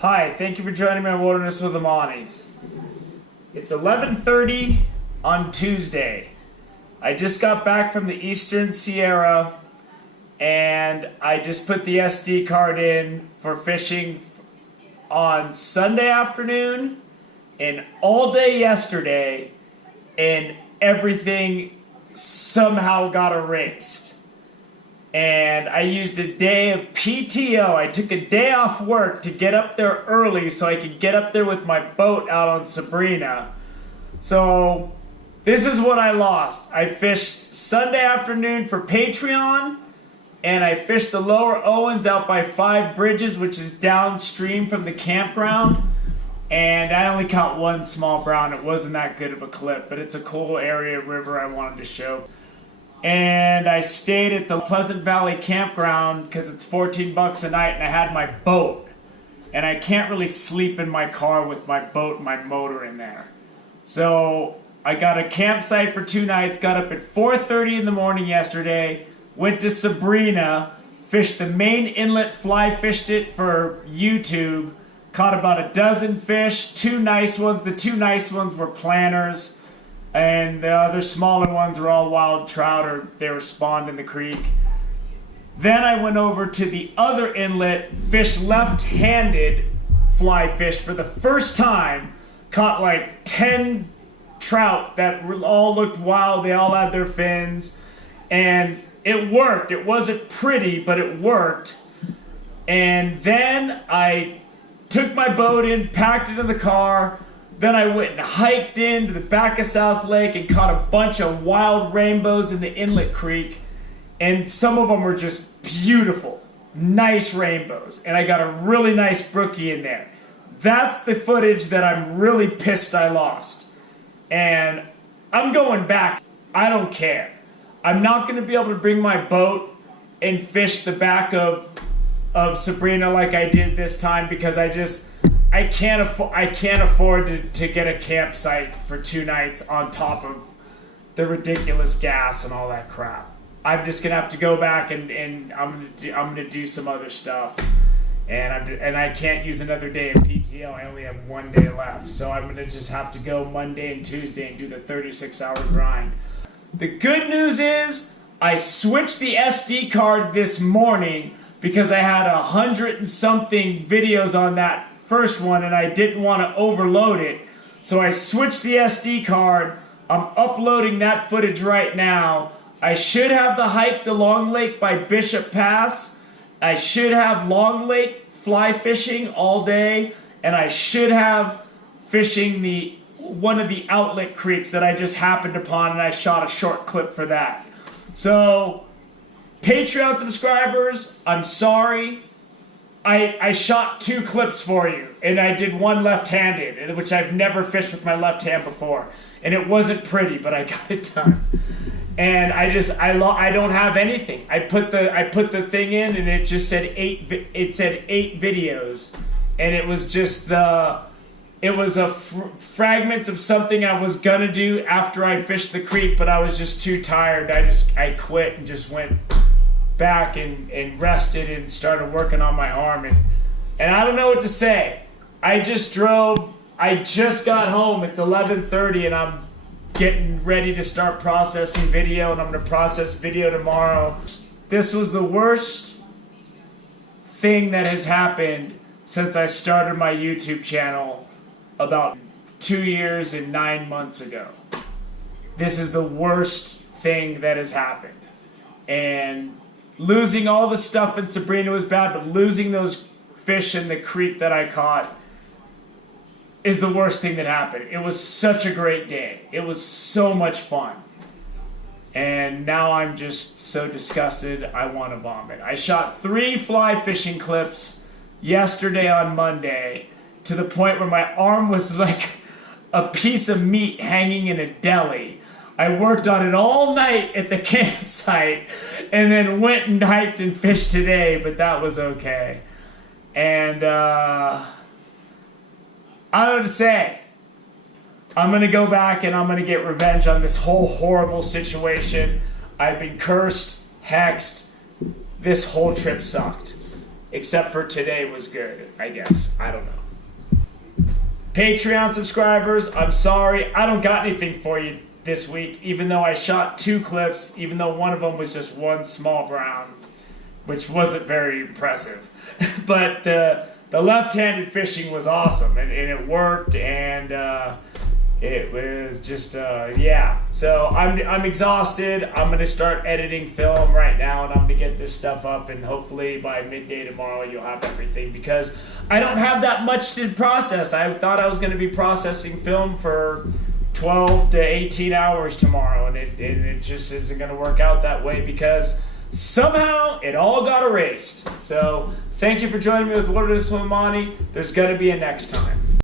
Hi, thank you for joining my Wilderness with Amani. It's 11:30 on Tuesday. I just got back from the Eastern Sierra and I just put the SD card in for fishing on Sunday afternoon and all day yesterday, and everything somehow got erased. And I used a day of PTO. I took a day off work to get up there early so I could get up there with my boat out on Sabrina. So this is what I lost. I fished Sunday afternoon for Patreon, and I fished the Lower Owens out by Five Bridges, which is downstream from the campground. And I only caught one small brown. It wasn't that good of a clip, but it's a cool area of river I wanted to show. And I stayed at the Pleasant Valley campground because it's $14 a night, and I had my boat. And I can't really sleep in my car with my boat and my motor in there. So I got a campsite for 2 nights, got up at 4:30 in the morning yesterday, went to Sabrina, fished the main inlet, fly fished it for YouTube, caught about a dozen fish, 2 nice ones. The 2 nice ones were planters, and the other smaller ones were all wild trout, or they were spawned in the creek. Then I went over to the other inlet, fished left-handed fly fish for the first time, caught like 10 trout that all looked wild. They all had their fins, and it worked. It wasn't pretty, but it worked. And then I took my boat in, packed it in the car. Then I went and hiked into the back of South Lake and caught a bunch of wild rainbows in the inlet creek. And some of them were just beautiful, nice rainbows. And I got a really nice brookie in there. That's the footage that I'm really pissed I lost. And I'm going back. I don't care. I'm not going to be able to bring my boat and fish the back of Sabrina like I did this time, because I can't afford to get a campsite for 2 nights on top of the ridiculous gas and all that crap. I'm just gonna have to go back and I'm gonna do some other stuff, and I can't use another day of PTO. I only have 1 day left, so I'm gonna just have to go Monday and Tuesday and do the 36-hour grind. The good news is I switched the SD card this morning because I had 100 and something videos on that first one, and I didn't want to overload it. So I switched the SD card. I'm uploading that footage right now. I should have the hike to Long Lake by Bishop Pass. I should have Long Lake fly fishing all day, and I should have fishing one of the outlet creeks that I just happened upon, and I shot a short clip for that. So Patreon subscribers, I'm sorry. I shot 2 clips for you, and I did one left-handed, which I've never fished with my left hand before, and it wasn't pretty, but I got it done. And I don't have anything. I put the thing in, and it just said 8 videos, and it was just fragments of something I was gonna do after I fished the creek, but I was just too tired. I quit and just went back and rested and started working on my arm, and I don't know what to say. I just got home. It's 11:30, and I'm getting ready to start processing video, and I'm going to process video tomorrow. This was the worst thing that has happened since I started my YouTube channel about 2 years and 9 months ago. This is the worst thing that has happened. And losing all the stuff in Sabrina was bad, but losing those fish in the creek that I caught is the worst thing that happened. It was such a great day. It was so much fun. And now I'm just so disgusted, I want to vomit. I shot 3 fly fishing clips yesterday on Monday, to the point where my arm was like a piece of meat hanging in a deli. I worked on it all night at the campsite, and then went and hiked and fished today, but that was okay. And I don't know what to say. I'm going to go back and I'm going to get revenge on this whole horrible situation. I've been cursed, hexed. This whole trip sucked. except for today was good, I guess. I don't know. Patreon subscribers, I'm sorry. I don't got anything for you this week, even though I shot 2 clips, even though one of them was just one small brown, which wasn't very impressive. But the left-handed fishing was awesome, and it worked, and it was just, yeah. So I'm exhausted. I'm going to start editing film right now, and I'm going to get this stuff up, and hopefully by midday tomorrow you'll have everything, because I don't have that much to process. I thought I was going to be processing film for 12 to 18 hours tomorrow, and it just isn't going to work out that way because somehow it all got erased. So thank you for joining me with Wilderness with Monty. There's going to be a next time.